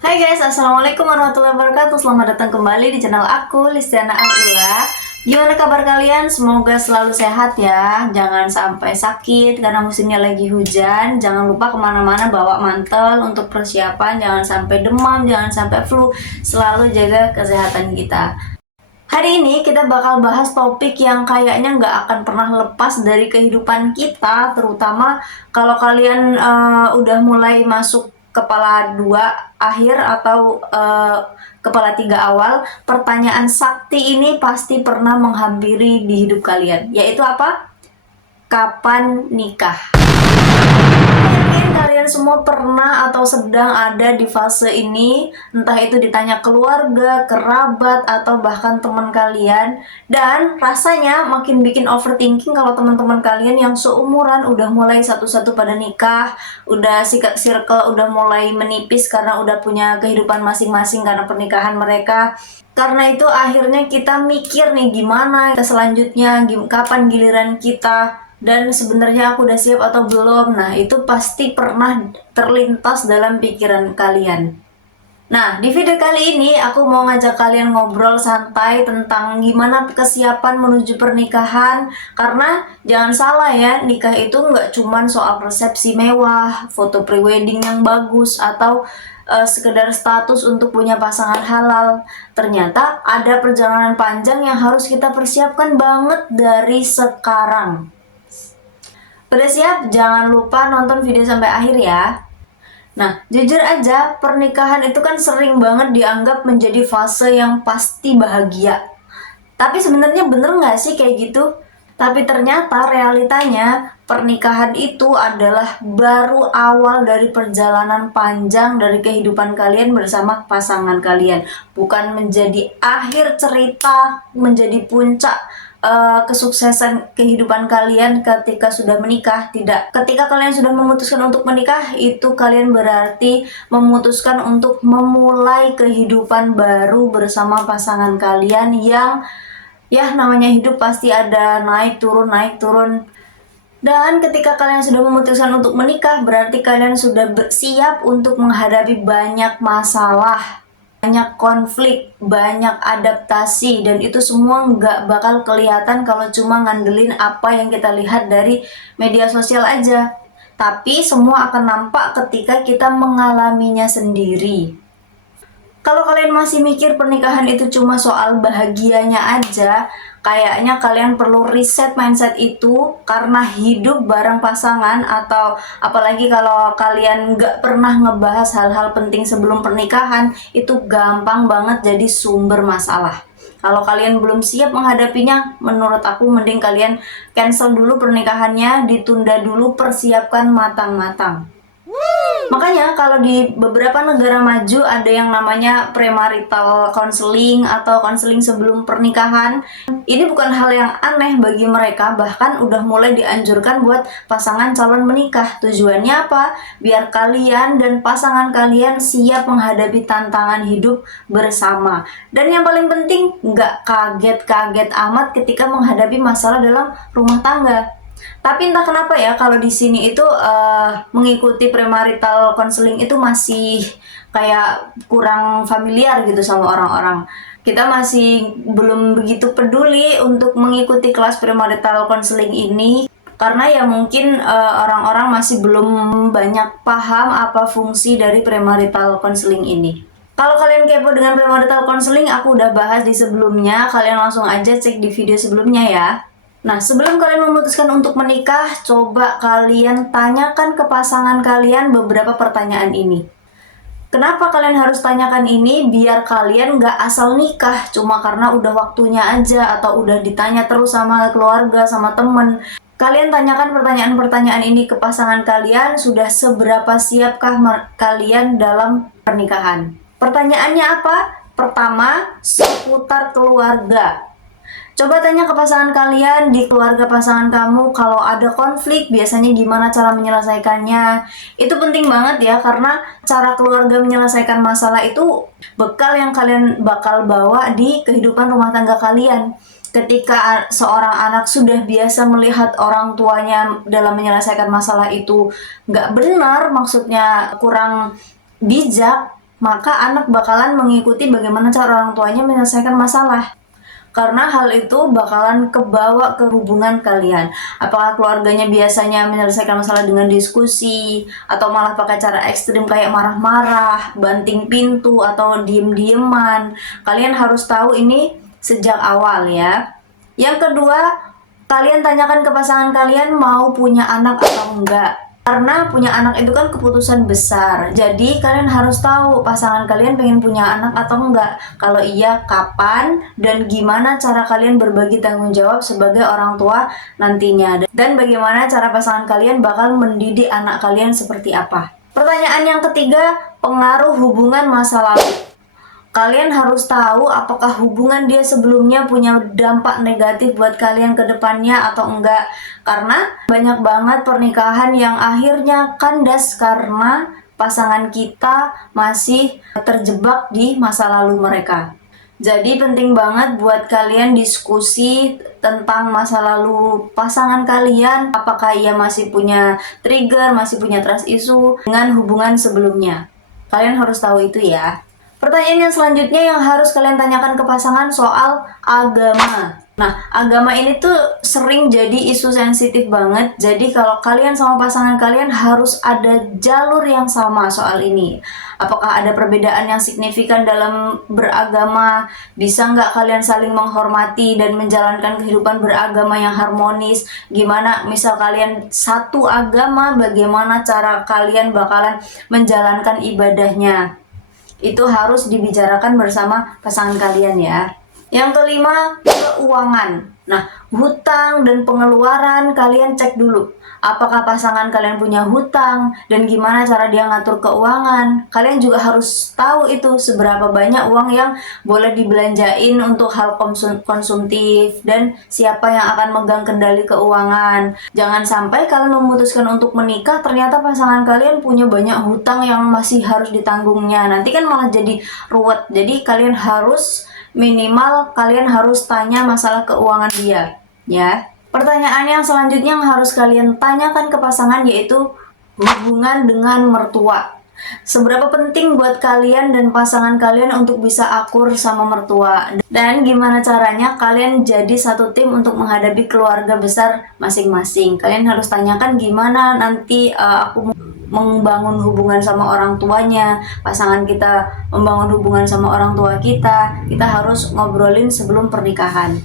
Hai guys, assalamualaikum warahmatullahi wabarakatuh. Selamat datang kembali di channel aku, Listiana Alula. Gimana kabar kalian? Semoga selalu sehat ya. Jangan sampai sakit karena musimnya lagi hujan. Jangan lupa kemana-mana bawa mantel untuk persiapan. Jangan sampai demam, jangan sampai flu. Selalu jaga kesehatan kita. Hari ini kita bakal bahas topik yang kayaknya nggak akan pernah lepas dari kehidupan kita, terutama kalau kalian udah mulai masuk kepala 2 akhir atau kepala 3 awal. Pertanyaan sakti ini pasti pernah menghampiri di hidup kalian, yaitu apa? Kapan nikah? Mungkin kalian semua pernah atau sedang ada di fase ini, entah itu ditanya keluarga, kerabat, atau bahkan teman kalian. Dan rasanya makin bikin overthinking kalau teman-teman kalian yang seumuran udah mulai satu-satu pada nikah, udah circle udah mulai menipis karena udah punya kehidupan masing-masing karena pernikahan mereka. Karena itu akhirnya kita mikir nih gimana kita selanjutnya, kapan giliran kita, dan sebenarnya aku udah siap atau belum. Nah, itu pasti pernah terlintas dalam pikiran kalian. Nah, di video kali ini aku mau ngajak kalian ngobrol santai tentang gimana kesiapan menuju pernikahan. Karena jangan salah ya, nikah itu nggak cuman soal resepsi mewah, foto prewedding yang bagus, atau sekedar status untuk punya pasangan halal. Ternyata ada perjalanan panjang yang harus kita persiapkan banget dari sekarang. Udah siap? Jangan lupa nonton video sampai akhir ya. Nah, jujur aja, pernikahan itu kan sering banget dianggap menjadi fase yang pasti bahagia. Tapi sebenarnya bener nggak sih kayak gitu? Tapi ternyata realitanya pernikahan itu adalah baru awal dari perjalanan panjang dari kehidupan kalian bersama pasangan kalian. Bukan menjadi akhir cerita, menjadi puncak kesuksesan kehidupan kalian ketika sudah menikah. Tidak, ketika kalian sudah memutuskan untuk menikah, itu kalian berarti memutuskan untuk memulai kehidupan baru bersama pasangan kalian yang, ya namanya hidup pasti ada naik turun. Dan ketika kalian sudah memutuskan untuk menikah, berarti kalian sudah siap untuk menghadapi banyak masalah, banyak konflik, banyak adaptasi, dan itu semua nggak bakal kelihatan kalau cuma ngandelin apa yang kita lihat dari media sosial aja. Tapi semua akan nampak ketika kita mengalaminya sendiri. Kalau kalian masih mikir pernikahan itu cuma soal bahagianya aja, kayaknya kalian perlu reset mindset itu, karena hidup bareng pasangan, atau apalagi kalau kalian nggak pernah ngebahas hal-hal penting sebelum pernikahan, itu gampang banget jadi sumber masalah. Kalau kalian belum siap menghadapinya, menurut aku mending kalian cancel dulu pernikahannya, ditunda dulu, persiapkan matang-matang. Makanya kalau di beberapa negara maju ada yang namanya premarital counseling atau counseling sebelum pernikahan. Ini bukan hal yang aneh bagi mereka, bahkan udah mulai dianjurkan buat pasangan calon menikah. Tujuannya apa? Biar kalian dan pasangan kalian siap menghadapi tantangan hidup bersama. Dan yang paling penting, nggak kaget-kaget amat ketika menghadapi masalah dalam rumah tangga. Tapi entah kenapa ya, kalau di sini itu mengikuti premarital counseling itu masih kayak kurang familiar gitu sama orang-orang. Kita masih belum begitu peduli untuk mengikuti kelas premarital counseling ini, karena ya mungkin orang-orang masih belum banyak paham apa fungsi dari premarital counseling ini. Kalau kalian kepo dengan premarital counseling, aku udah bahas di sebelumnya. Kalian langsung aja cek di video sebelumnya ya. Nah, sebelum kalian memutuskan untuk menikah, coba kalian tanyakan ke pasangan kalian beberapa pertanyaan ini. Kenapa kalian harus tanyakan ini? Biar kalian nggak asal nikah cuma karena udah waktunya aja, atau udah ditanya terus sama keluarga, sama temen. Kalian tanyakan pertanyaan-pertanyaan ini ke pasangan kalian, sudah seberapa siapkah kalian dalam pernikahan? Pertanyaannya apa? Pertama, seputar keluarga. Coba tanya ke pasangan kalian, di keluarga pasangan kamu kalau ada konflik biasanya gimana cara menyelesaikannya. Itu penting banget ya, karena cara keluarga menyelesaikan masalah itu bekal yang kalian bakal bawa di kehidupan rumah tangga kalian. Ketika seorang anak sudah biasa melihat orang tuanya dalam menyelesaikan masalah itu nggak benar, maksudnya kurang bijak, maka anak bakalan mengikuti bagaimana cara orang tuanya menyelesaikan masalah. Karena hal itu bakalan kebawa ke hubungan kalian. Apakah keluarganya biasanya menyelesaikan masalah dengan diskusi, atau malah pakai cara ekstrim kayak marah-marah, banting pintu, atau diem-dieman. Kalian harus tahu ini sejak awal ya. Yang kedua, kalian tanyakan ke pasangan kalian mau punya anak atau enggak. Karena punya anak itu kan keputusan besar. Jadi kalian harus tahu pasangan kalian pengen punya anak atau enggak. Kalau iya, kapan dan gimana cara kalian berbagi tanggung jawab sebagai orang tua nantinya. Dan bagaimana cara pasangan kalian bakal mendidik anak kalian seperti apa. Pertanyaan yang ketiga, pengaruh hubungan masa lalu. Kalian harus tahu apakah hubungan dia sebelumnya punya dampak negatif buat kalian ke depannya atau enggak. Karena banyak banget pernikahan yang akhirnya kandas karena pasangan kita masih terjebak di masa lalu mereka. Jadi penting banget buat kalian diskusi tentang masa lalu pasangan kalian. Apakah ia masih punya trigger, masih punya trust issue dengan hubungan sebelumnya. Kalian harus tahu itu ya. Pertanyaan yang selanjutnya yang harus kalian tanyakan ke pasangan soal agama. Nah, agama ini tuh sering jadi isu sensitif banget. Jadi kalau kalian sama pasangan kalian harus ada jalur yang sama soal ini. Apakah ada perbedaan yang signifikan dalam beragama? Bisa nggak kalian saling menghormati dan menjalankan kehidupan beragama yang harmonis? Gimana misal kalian satu agama, bagaimana cara kalian bakalan menjalankan ibadahnya? Itu harus dibicarakan bersama pasangan kalian ya. Yang kelima, keuangan. Nah, hutang dan pengeluaran kalian cek dulu. Apakah pasangan kalian punya hutang dan gimana cara dia ngatur keuangan. Kalian juga harus tahu itu seberapa banyak uang yang boleh dibelanjain untuk hal konsumtif dan siapa yang akan megang kendali keuangan. Jangan sampai kalian memutuskan untuk menikah ternyata pasangan kalian punya banyak hutang yang masih harus ditanggungnya. Nanti kan malah jadi ruwet. Jadi kalian harus minimal kalian harus tanya masalah keuangan dia ya. Pertanyaan yang selanjutnya yang harus kalian tanyakan ke pasangan yaitu hubungan dengan mertua. Seberapa penting buat kalian dan pasangan kalian untuk bisa akur sama mertua, dan gimana caranya kalian jadi satu tim untuk menghadapi keluarga besar masing-masing. Kalian harus tanyakan gimana nanti aku membangun hubungan sama orang tuanya, pasangan kita membangun hubungan sama orang tua kita harus ngobrolin sebelum pernikahan.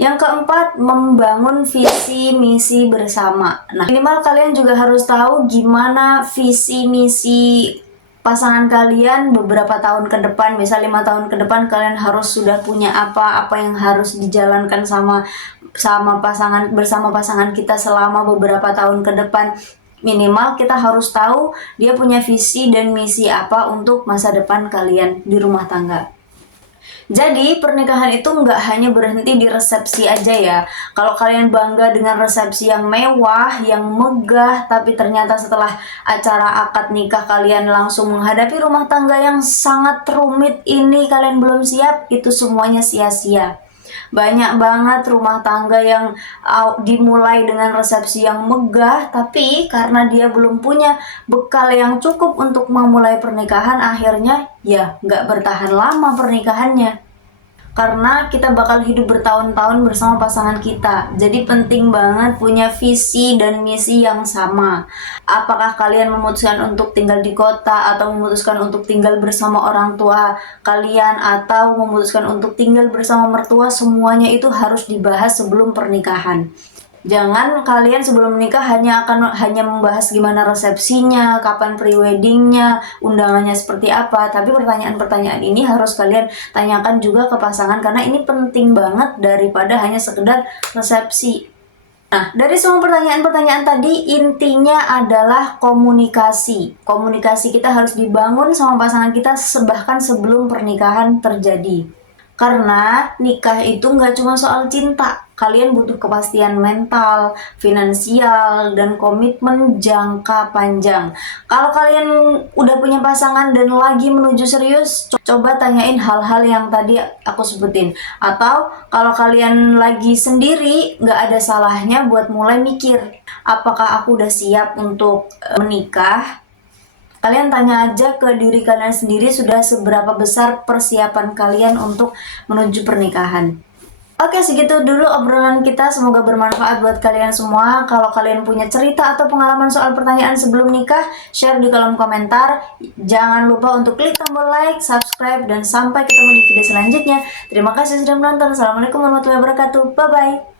Yang keempat, membangun visi misi bersama. Nah, minimal kalian juga harus tahu gimana visi misi pasangan kalian beberapa tahun ke depan. Misal 5 tahun ke depan kalian harus sudah punya apa yang harus dijalankan bersama pasangan kita selama beberapa tahun ke depan. Minimal kita harus tahu dia punya visi dan misi apa untuk masa depan kalian di rumah tangga. Jadi pernikahan itu nggak hanya berhenti di resepsi aja ya. Kalau kalian bangga dengan resepsi yang mewah, yang megah, tapi ternyata setelah acara akad nikah kalian langsung menghadapi rumah tangga yang sangat rumit ini, kalian belum siap, itu semuanya sia-sia. Banyak banget rumah tangga yang dimulai dengan resepsi yang megah, tapi karena dia belum punya bekal yang cukup untuk memulai pernikahan, akhirnya ya nggak bertahan lama pernikahannya. Karena kita bakal hidup bertahun-tahun bersama pasangan kita. Jadi penting banget punya visi dan misi yang sama. Apakah kalian memutuskan untuk tinggal di kota, atau memutuskan untuk tinggal bersama orang tua kalian, atau memutuskan untuk tinggal bersama mertua, semuanya itu harus dibahas sebelum pernikahan. Jangan kalian sebelum menikah hanya membahas gimana resepsinya, kapan preweddingnya, undangannya seperti apa. Tapi pertanyaan-pertanyaan ini harus kalian tanyakan juga ke pasangan, karena ini penting banget daripada hanya sekedar resepsi. Nah, dari semua pertanyaan-pertanyaan tadi, intinya adalah komunikasi. Komunikasi kita harus dibangun sama pasangan kita bahkan sebelum pernikahan terjadi. Karena nikah itu nggak cuma soal cinta. Kalian butuh kepastian mental, finansial, dan komitmen jangka panjang. Kalau kalian udah punya pasangan dan lagi menuju serius, coba tanyain hal-hal yang tadi aku sebutin. Atau kalau kalian lagi sendiri, nggak ada salahnya buat mulai mikir, apakah aku udah siap untuk menikah? Kalian tanya aja ke diri kalian sendiri sudah seberapa besar persiapan kalian untuk menuju pernikahan. Oke, segitu dulu obrolan kita. Semoga bermanfaat buat kalian semua. Kalau kalian punya cerita atau pengalaman soal pertanyaan sebelum nikah, share di kolom komentar. Jangan lupa untuk klik tombol like, subscribe, dan sampai ketemu di video selanjutnya. Terima kasih sudah menonton. Assalamualaikum warahmatullahi wabarakatuh. Bye-bye.